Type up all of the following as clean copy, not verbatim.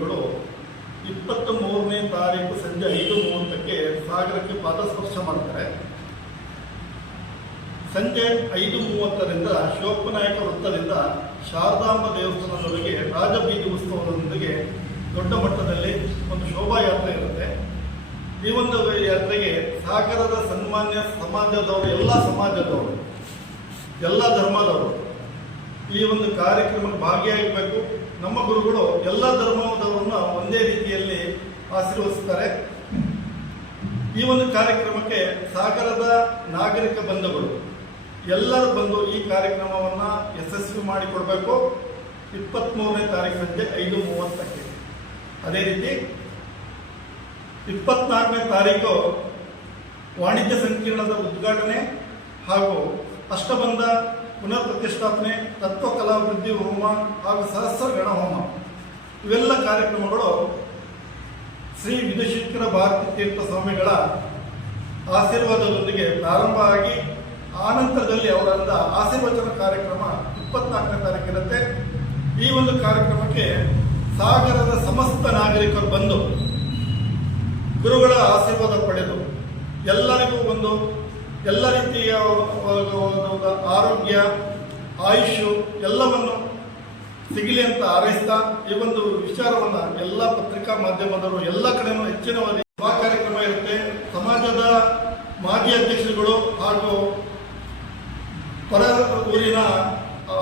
ಸ್ವಾಮಿಗಳು 23ನೇ ತಾರೀಕು ಸಂಜೆ 5:30ಕ್ಕೆ ಸಾಗರಕ್ಕೆ ಪಾದಸ್ಪರ್ಶ ಮಾಡ್ತಾರೆ. ಸಂಜೆ 5:30ರಿಂದ ಶಿವಪ್ಪನಾಯಕ ವೃತ್ತದಿಂದ ಶಾರದಾಂಬ ದೇವಸ್ಥಾನದವರೆಗೆ ರಾಜಬೀದಿ ಉತ್ಸವದೊಂದಿಗೆ ದೊಡ್ಡ ಮಟ್ಟದಲ್ಲಿ ಒಂದು ಶೋಭಾಯಾತ್ರೆ ಇರುತ್ತೆ. ಈ ಒಂದು ಯಾತ್ರೆಗೆ ಸಾಗರದ ಸನ್ಮಾನ್ಯ ಸಮಾಜದವರು, ಎಲ್ಲ ಸಮಾಜದವರು, ಎಲ್ಲ ಧರ್ಮದವರು ಈ ಒಂದು ಕಾರ್ಯಕ್ರಮಕ್ಕೆ ಭಾಗಿಯಾಗಬೇಕು. ನಮ್ಮ ಗುರುಗಳು ಎಲ್ಲ ಧರ್ಮದವರನ್ನ ಒಂದೇ ರೀತಿಯಲ್ಲಿ ಆಶೀರ್ವದಿಸ್ತಾರೆ. ಈ ಒಂದು ಕಾರ್ಯಕ್ರಮಕ್ಕೆ ಸಾಗರದ ನಾಗರಿಕ ಬಂಧುಗಳು ಎಲ್ಲರೂ ಬಂದು ಈ ಕಾರ್ಯಕ್ರಮವನ್ನು ಯಶಸ್ವಿ ಮಾಡಿಕೊಡ್ಬೇಕು. 23ನೇ ತಾರೀಕು ಸಂಜೆ 5:30ಕ್ಕೆ. ಅದೇ ರೀತಿ 24ನೇ ತಾರೀಕು ವಾಣಿಜ್ಯ ಸಂಕೀರ್ಣದ ಉದ್ಘಾಟನೆ ಹಾಗೂ ಅಷ್ಟಬಂಧ ಪುನರ್ ಪ್ರತಿಷ್ಠಾಪನೆ, ತತ್ವ ಕಲಾಭಿವೃದ್ಧಿ ಹೋಮ ಹಾಗೂ ಸಹಸ್ರ ಗಣ ಹೋಮ ಇವೆಲ್ಲ ಕಾರ್ಯಕ್ರಮಗಳು ಶ್ರೀ ವಿಧುಶೇಖರ ಭಾರತೀ ತೀರ್ಥ ಸ್ವಾಮಿಗಳ ಆಶೀರ್ವಾದದೊಂದಿಗೆ ಪ್ರಾರಂಭ ಆಗಿ ಆನಂತರದಲ್ಲಿ ಅವರಿಂದ ಆಶೀರ್ವಚನ ಕಾರ್ಯಕ್ರಮ 24ನೇ ತಾರೀಕು ಇರುತ್ತೆ. ಈ ಒಂದು ಕಾರ್ಯಕ್ರಮಕ್ಕೆ ಸಾಗರದ ಸಮಸ್ತ ನಾಗರಿಕರು ಬಂದು ಗುರುಗಳ ಆಶೀರ್ವಾದ ಪಡೆದು ಎಲ್ಲರಿಗೂ ಒಂದು ಎಲ್ಲ ರೀತಿಯ ಆರೋಗ್ಯ, ಆಯುಷು ಎಲ್ಲವನ್ನು ಸಿಗಲಿ ಅಂತ ಹಾರೈಸ್ತಾ ಈ ಒಂದು ವಿಚಾರವನ್ನು ಎಲ್ಲ ಪತ್ರಿಕಾ ಮಾಧ್ಯಮದವರು ಎಲ್ಲ ಕಡೆನೂ ಹೆಚ್ಚಿನವಾಗಿ ಕಾರ್ಯಕ್ರಮ ಇರುತ್ತೆ. ಸಮಾಜದ ಮಾಜಿ ಅಧ್ಯಕ್ಷರುಗಳು ಹಾಗೂ ಪರ ಊರಿನ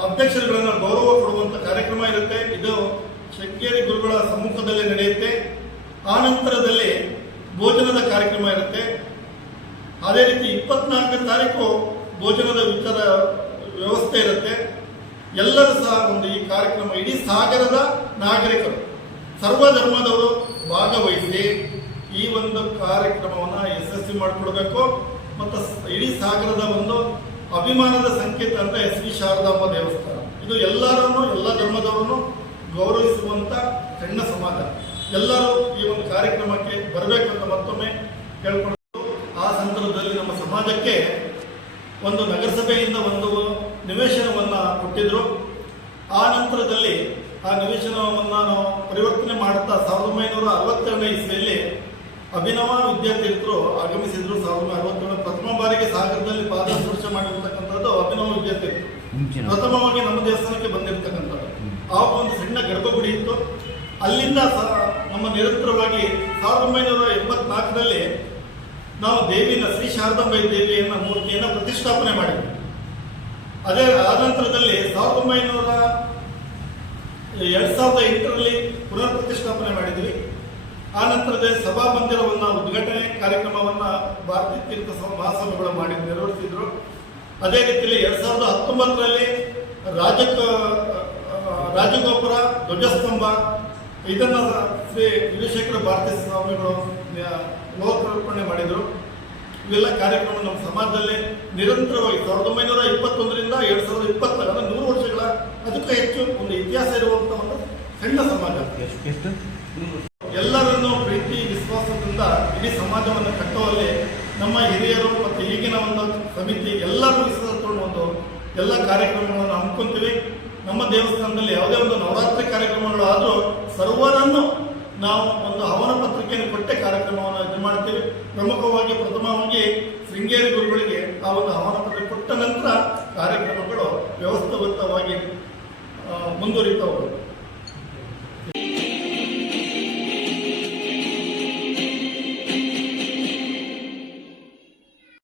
ಅಧ್ಯಕ್ಷರುಗಳನ್ನು ಗೌರವ ಕೊಡುವಂಥ ಕಾರ್ಯಕ್ರಮ ಇರುತ್ತೆ. ಇದು ಶೃಂಗೇರಿ ಗುರುಗಳ ಸಮ್ಮುಖದಲ್ಲಿ ನಡೆಯುತ್ತೆ. ಆನಂತರದಲ್ಲಿ ಭೋಜನದ ಕಾರ್ಯಕ್ರಮ ಇರುತ್ತೆ. ಅದೇ ರೀತಿ 24ನೇ ತಾರೀಕು ಭೋಜನದ ವಿಚಾರ ವ್ಯವಸ್ಥೆ ಇರುತ್ತೆ. ಎಲ್ಲರೂ ಸಹ ಒಂದು ಈ ಕಾರ್ಯಕ್ರಮ ಇಡೀ ಸಾಗರದ ನಾಗರಿಕರು ಸರ್ವ ಧರ್ಮದವರು ಭಾಗವಹಿಸಿ ಈ ಒಂದು ಕಾರ್ಯಕ್ರಮವನ್ನು ಯಶಸ್ವಿ ಮಾಡಿಕೊಡ್ಬೇಕು. ಮತ್ತು ಇಡೀ ಸಾಗರದ ಒಂದು ಅಭಿಮಾನದ ಸಂಕೇತ ಅಂತ ಶ್ರೀ ಶಾರದಾಂಬ ದೇವಸ್ಥಾನ. ಇದು ಎಲ್ಲರನ್ನು, ಎಲ್ಲ ಧರ್ಮದವರನ್ನು ಗೌರವಿಸುವಂಥ ಸಣ್ಣ ಸಮಾಜ. ಎಲ್ಲರೂ ಈ ಒಂದು ಕಾರ್ಯಕ್ರಮಕ್ಕೆ ಬರಬೇಕು ಅಂತ ಮತ್ತೊಮ್ಮೆ ಕೇಳ್ಕೊಂಡು, ಆ ಸಂದರ್ಭದಲ್ಲಿ ನಮ್ಮ ಸಮಾಜಕ್ಕೆ ಒಂದು ನಗರಸಭೆಯಿಂದ ಒಂದು ನಿವೇಶನವನ್ನು ಕೊಟ್ಟಿದ್ದರು. ಆ ನಂತರದಲ್ಲಿ ಆ ನಿವೇಶನವನ್ನು ನಾವು ಪರಿವರ್ತನೆ ಮಾಡುತ್ತಾ 1962ನೇ ಇಸ್ವಿಯಲ್ಲಿ ಅಭಿನವ ವಿದ್ಯಾತೀರ್ಥರು ಆಗಮಿಸಿದ್ರು. 1967 ಪ್ರಥಮ ಬಾರಿಗೆ ಸಾಗರದಲ್ಲಿ ಪಾದಸ್ಪರ್ಶ ಮಾಡಿರ್ತಕ್ಕಂಥದ್ದು ಅಭಿನವ ವಿದ್ಯಾತೀರ್ಥರು. ಪ್ರಥಮವಾಗಿ ನಮ್ಮ ದೇವಸ್ಥಾನಕ್ಕೆ ಬಂದಿರತಕ್ಕಂಥದ್ದು. ಆ ಒಂದು ಸಣ್ಣ ಗರ್ಭಗುಡಿ ಇತ್ತು. ಅಲ್ಲಿಂದ ನಮ್ಮ ನಿರಂತರವಾಗಿ 1984ರಲ್ಲಿ ನಾವು ದೇವಿನ ಶ್ರೀ ಶಾರದಾಂಬೆ ದೇವಿಯನ್ನ ಮೂರ್ತಿಯನ್ನು ಪ್ರತಿಷ್ಠಾಪನೆ ಮಾಡಿದ್ವಿ. ಅದೇ ಆನಂತರದಲ್ಲಿ 2008ರಲ್ಲಿ ಪುನರ್ ಪ್ರತಿಷ್ಠಾಪನೆ ಮಾಡಿದ್ವಿ. ಆನಂತರದಲ್ಲಿ ಸಭಾಮಂದಿರವನ್ನು ಉದ್ಘಾಟನೆ ಕಾರ್ಯಕ್ರಮವನ್ನು ಭಾರತೀಯ ತೀರ್ಥ ಮಹಾಸ್ವಾಮಿಗಳು ನಿರ್ವಹಿಸಿದ್ರು. ಅದೇ ರೀತಿಯಲ್ಲಿ 2019ರಲ್ಲಿ ರಾಜಗೋಪುರ, ಧ್ವಜಸ್ತಂಭ ಇದನ್ನು ಶ್ರೀ ವಿಧುಶೇಖರ ಭಾರತೀ ಸ್ವಾಮಿಗಳು ಲೋಕಾರ್ಪಣೆ ಮಾಡಿದರು. ಇವೆಲ್ಲ ಕಾರ್ಯಕ್ರಮ ನಮ್ಮ ಸಮಾಜದಲ್ಲಿ ನಿರಂತರವಾಗಿ 1921ರಿಂದ 2020 ಅಂದರೆ 100 ವರ್ಷಗಳ ಅದಕ್ಕೂ ಹೆಚ್ಚು ಒಂದು ಇತಿಹಾಸ ಇರುವಂಥ ಒಂದು ಸಣ್ಣ ಸಮಾಜ. ಎಲ್ಲರನ್ನೂ ಪ್ರೀತಿ ವಿಶ್ವಾಸದಿಂದ ಇಡೀ ಸಮಾಜವನ್ನು ಕಟ್ಟುವಲ್ಲಿ ನಮ್ಮ ಹಿರಿಯರು ಮತ್ತು ಈಗಿನ ಒಂದು ಸಮಿತಿ ಎಲ್ಲರೂ ವಿಶ್ವಾಸವನ್ನು ಒಂದು ಎಲ್ಲ ಕಾರ್ಯಕ್ರಮಗಳನ್ನು ಹಮ್ಮಿಕೊಂತೀವಿ. ನಮ್ಮ ದೇವಸ್ಥಾನದಲ್ಲಿ ಯಾವುದೇ ಒಂದು ನವರಾತ್ರಿ ಕಾರ್ಯಕ್ರಮಗಳು ಆದರೂ ಸರ್ವರನ್ನು ನಾವು ಒಂದು ಹವನ ಪತ್ರಿಕೆಯನ್ನು ಕೊಟ್ಟೆ ಕಾರ್ಯಕ್ರಮವನ್ನು ಇದು ಮಾಡ್ತೀವಿ. ಪ್ರಥಮವಾಗಿ ಶೃಂಗೇರಿ ಗುರುಗಳಿಗೆ ಆ ಒಂದು ಹವನ ಪತ್ರಿಕೆ ಕೊಟ್ಟ ನಂತರ ಕಾರ್ಯಕ್ರಮಗಳು ವ್ಯವಸ್ಥಿತವಾಗಿ ಮುಂದುವರಿತಾ ಹೋಗುತ್ತೆ.